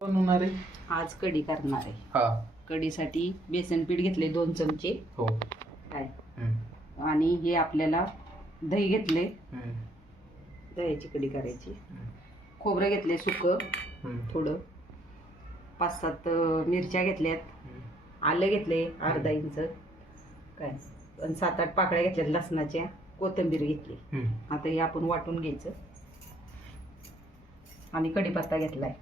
बनवणार आहे? आज कढी करणार आहे. हा. कढीसाठी बेसन पीठ घेतले 2 चमचे. हो. काय आणि हे आपल्याला दही घेतले. दह्याची कढी करायची. खोबरं घेतले सुकं थोडं. 5-7 मिरच्या घेतल्यात. आलं घेतले अर्धा इंच. काय आणि 7-8 पाकळ्या घेतल्यात लसणाच्या. कोथिंबीर घेतली. आता हे आपण वाटून घ्यायचं. आणि कढीपत्ता घेतलाय.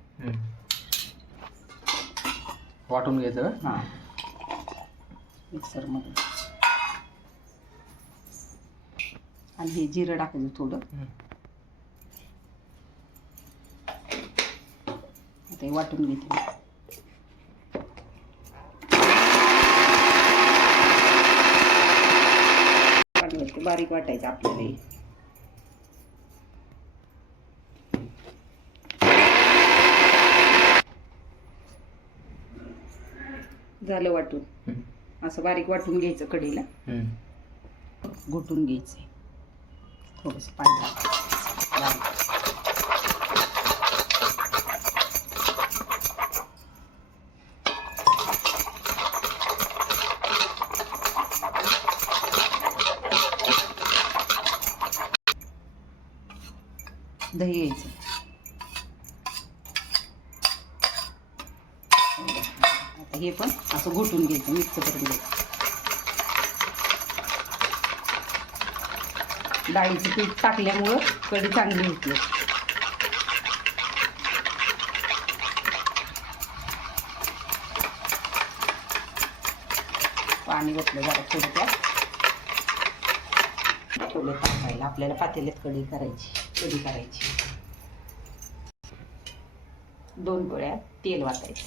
वाटून घ्यायचं. हां, मिक्सरमध्ये. आणि हे जिरं टाकायचं थोडं. आता हे वाटून घेते. बारीक वाटायचं आपल्याला हे. झालं वाटून. असं बारीक वाटून घ्यायचं कढीला. घोटून घ्यायचं. थोडंसं पाणी दही घ्यायचं. आता हे पण असं घोटून घ्यायचं, मिक्स करून घ्यायचं. डाळीचं पीठ टाकल्यामुळं कढी चांगली होते. पाणी घातलं जरा थोडं त्यात. थोडं टाकायला आपल्याला पातेल्यात कढी करायची. 2 पळ्या तेल वाटायचं.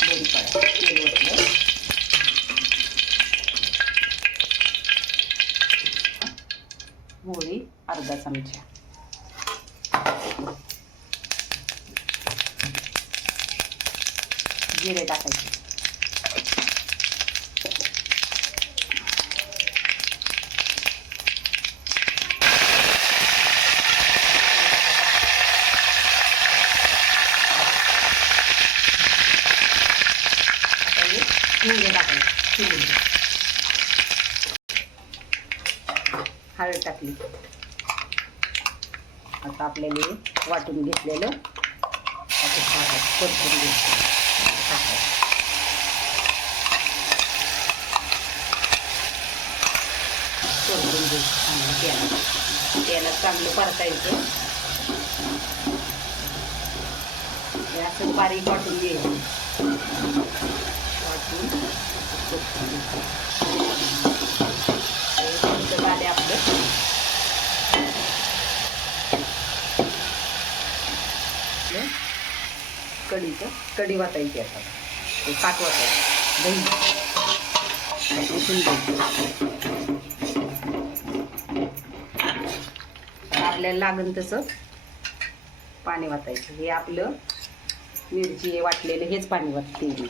2 पळ्या तेल वाटलं. मोहरी अर्धा चमचा. जिरे टाकायचे. हिंग टाकायची. हळद टाकली. आता आपल्याला वाटून घेतलेलं परतून घ्यायचं. परतून घ्यायचं. तेलात चांगलं परतायचं. हे असं बारीक वाटून घ्यायचं. झाले आपलं. कढी वाटायची. आता ताक वाटायचं. दही उठून द्यायचं. आपल्याला लागेल तसं पाणी वाटायचं. हे आपलं मिरची हे वाटलेलं हेच पाणी वाटते.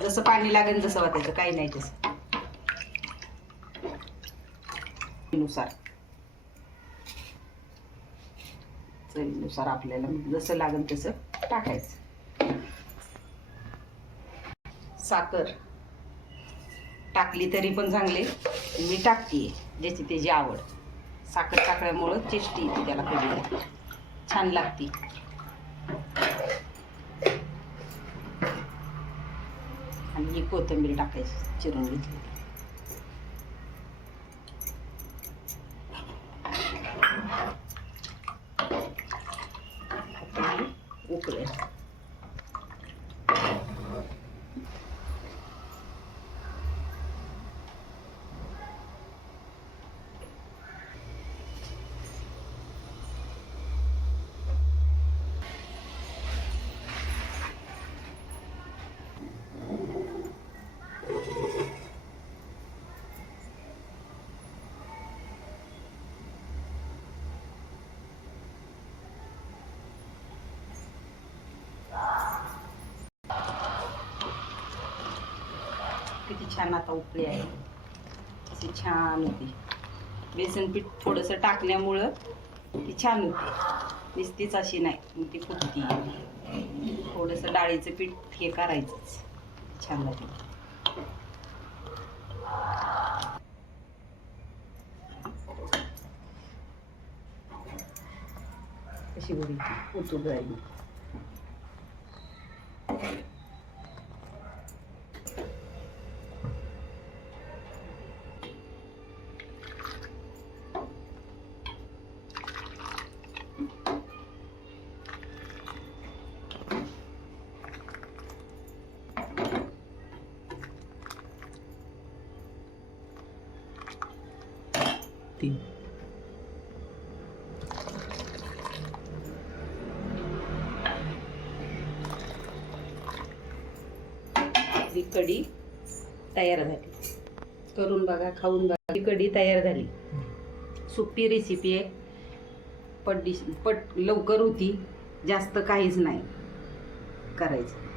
जसं पाणी लागेल तसं वाटायचं. काही नाही तसं चवीनुसार आपल्याला जसं लागेल तसं टाकायचं. साखर टाकली तरी पण चांगले. मी टाकते ज्याची त्याची आवड. साखर टाकल्यामुळं टेस्टी येते त्याला. कढीला छान लागते. आणि ही कोथिंबीर टाकायची चिरून घेतली. उकळे. छान आता उकळी आहे, अशी छान होती. बेसन पीठ थोडंसं टाकल्यामुळं ती छान होती, नुसतीच अशी नाही, मग ती फुटती. थोडंसं डाळीचं पीठ हे करायचंच, छान लागते. कशी बघायची उतू जाईल. तीन ही कढी तयार झाली. करून बघा, खाऊन बघा. ही कढी तयार झाली. सोपी रेसिपी आहे, पट लवकर होती, जास्त काहीच नाही करायचं.